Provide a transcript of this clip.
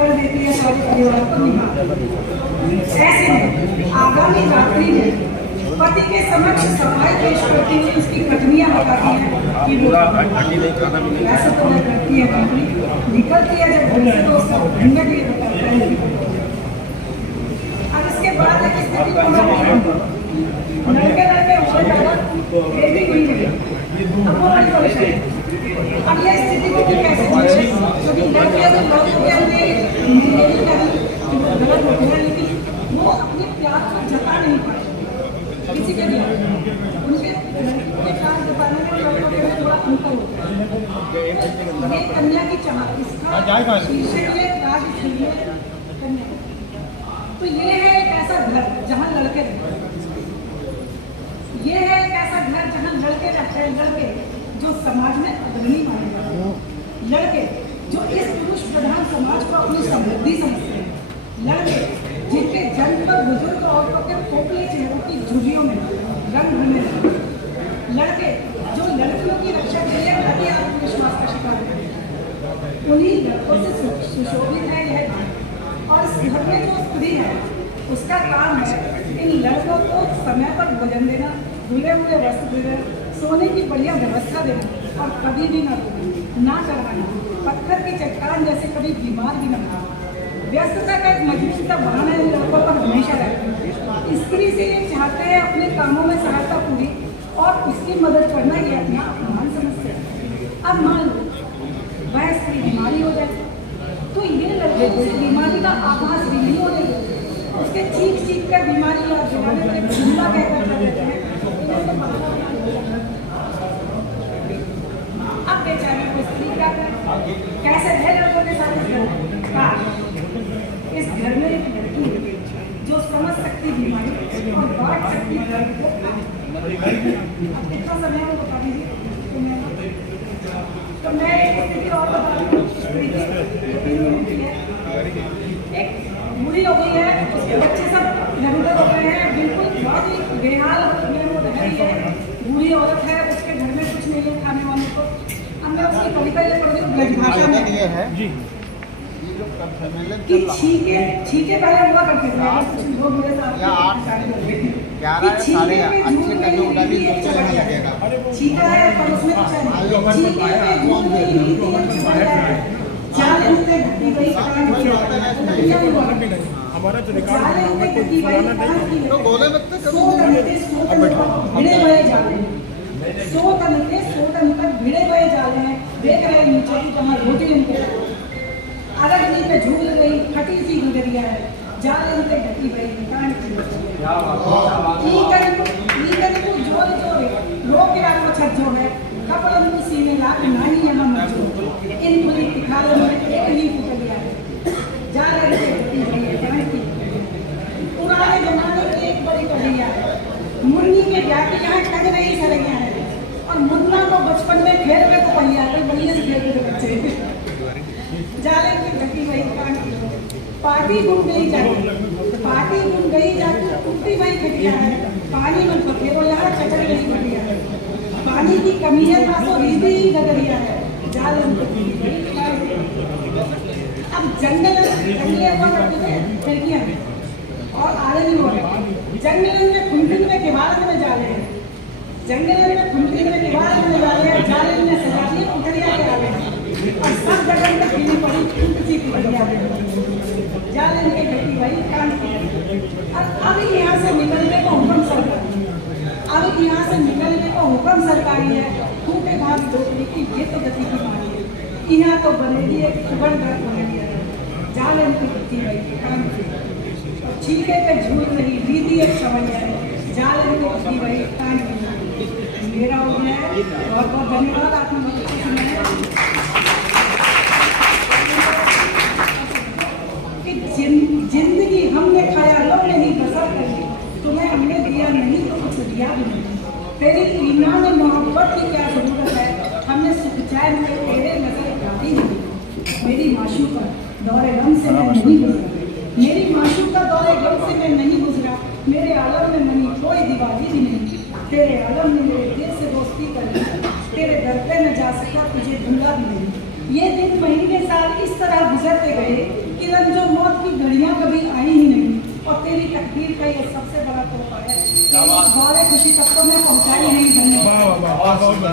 कर देती है सारे परिवार को निकाल। ऐसे में आगामी रात्रि में पति के समक्ष सफाई पेश करती हुई उसकी कटनियां बताती है कि वैसे तो मैं करती है कंपनी निकलती है जब घर से तो उसका ढंगा के लिए बताता है। अब इसके बाद एक स्थिति को लड़के लड़के हो जाएगा फिर भी कोई नहीं अब वो बड़ी परेशानी। अब ये स्थिति को कैसे चले क्योंकि लड़के तो लोग के अंदर गलत होते हैं लेकिन वो अपने प्यार को जता नहीं पाए किसी के लिए उनके प्यार जताने में लड़कों के थोड़ा अंतर होता है। ये कन्या की चाह इसका शीशे में राज कन्या तो ये है एक ऐसा घर जहाँ लड़के रहते हैं। ये है एक ऐसा घर जहाँ लड़के रहते हैं। लड़के जो समाज में अग्रणी माने जाते हैं। लड़के जो इस पुरुष प्रधान समाज को अपनी समृद्धि समझते हैं। लड़के जिनके जन्म पर बुजुर्ग औरतों के खोखले चेहरों की झुर्रियों में रंग भरने लगे। लड़के जो लड़कियों की रक्षा के लिए अति आत्मविश्वास का शिकार है। उन्हीं लड़कों से सुशोभित है यह घर और इस घर में जो स्त्री है उसका काम है इन लड़कों को समय पर भोजन देना, धुले हुए वस्त्र देना, सोने की बढ़िया व्यवस्था देना और कभी भी ना करवाना, पत्थर की चट्टान जैसे कभी बीमार भी न होना। व्यस्तता का एक मजबूत सा बहाना इन लड़कों पर हमेशा रहता है। स्त्री से ये चाहते हैं अपने कामों में सहायता पूरी और उसकी मदद करना ये अपना अपमान समझते हैं। अब मान लो वह स्त्री बीमारी हो जाए तो ये लड़के उस बीमारी का आभास भी नहीं होने देते। उसके चीख कर बीमारी या दिलाने पर एक जुमला कहकर कर देते हैं। अब बेचारे को स्त्री क्या करे, कैसे रहे लड़कों के साथ। इस घर में एक लड़की है जो समझ सकती बीमारी और बांट सकती दर्द को। अब कितना समय है बता दीजिए। तो मैं एक स्थिति और बता रही हूँ। एक बूढ़ी हो गई है, उसके बच्चे सब इधर उधर हो गए हैं, बिल्कुल बहुत ही बेहाल में वो रह रही है। बूढ़ी औरत है, उसके घर में कुछ नहीं है खाने वाले को। अब मैं उसकी कविता ये पढ़ रही हूँ भाषा में कि छीके पहले हुआ करते थे लोग मेरे साथ छीका है पर उसमें हमारा जो भिड़े हुए जाले हैं, देख रहे नीचे की कमर रोटी उनके अलग नी पे झूल गई फटी सी गुजरिया है, जाले उनके ढकी गई कान की को जोर जोर रोके आपको छज्जो है कपड़ों की सीने लाख नहीं यहाँ मजो इन पूरी दिखालों में एक ही फुट गया है, जाले उनके ढकी गई है कान की। पुराने जमाने की एक बड़ी कहानियाँ है, मुन्नी के ब्याह की यहाँ टंग रही सरैया है और मुन्ना को बचपन में खेल में को पहिया है बढ़िया से खेलते थे बच्चे। जाले की ढकी गई कान की पार्टी घूम गई जाके टूटी वही खटिया है, पानी में पके वो यहाँ चटर गई खटिया है, पानी की कमी है ना तो रीति ही डगरिया है, जाले की अब जंगले हुआ करते थे खिड़कियाँ और आड़े नहीं हो रहे। जंगल में खुंटिन में किवाड़ में जाले हैं, जंगल में खुंटिन में किवाड़ में जाले हैं, जाले में सजाती उठरिया के आले हैं और सब जगह में पीनी पड़ी सी पिटिया जाले के घटी भाई कान की। और अब यहाँ से निकलने का हुक्म सरकारी, अब यहाँ से निकलने का हुक्म सरकारी है। खूबे भाग धोखने की ये तो गति की मारी है, यहाँ तो बनेगी एक सुगढ़ घर बनेगी है, जाले की घटी भाई कान की। और छीके पे झूल रही रीति एक समझ है, जाले की घटी भाई कान की। मेरा हो गया है, बहुत बहुत धन्यवाद आपने जिंदगी हमने ख्यालों में नहीं बसर करी, तुम्हें हमने दिया नहीं तो कुछ दिया भी नहीं। तेरी ईमान मोहब्बत की क्या जरूरत है, हमने सुख चैन में तेरे नजर डाली नहीं। मेरी माशूका दौरे गम से मैं नहीं गुजरा, मेरी माशूका दौरे गम से मैं नहीं गुजरा, मेरे आलम में मनी कोई दिवाली भी नहीं। तेरे आलम ने मेरे दिल से दोस्ती कर ली, तेरे दर पे न जा सका तुझे भूला भी नहीं। ये दिन महीने साल इस तरह गुजरते गए कि किरण जो मौत की घड़ियां कभी आई ही नहीं, और तेरी तकदीर का ये सबसे बड़ा तोहफा है। बहुत खुशी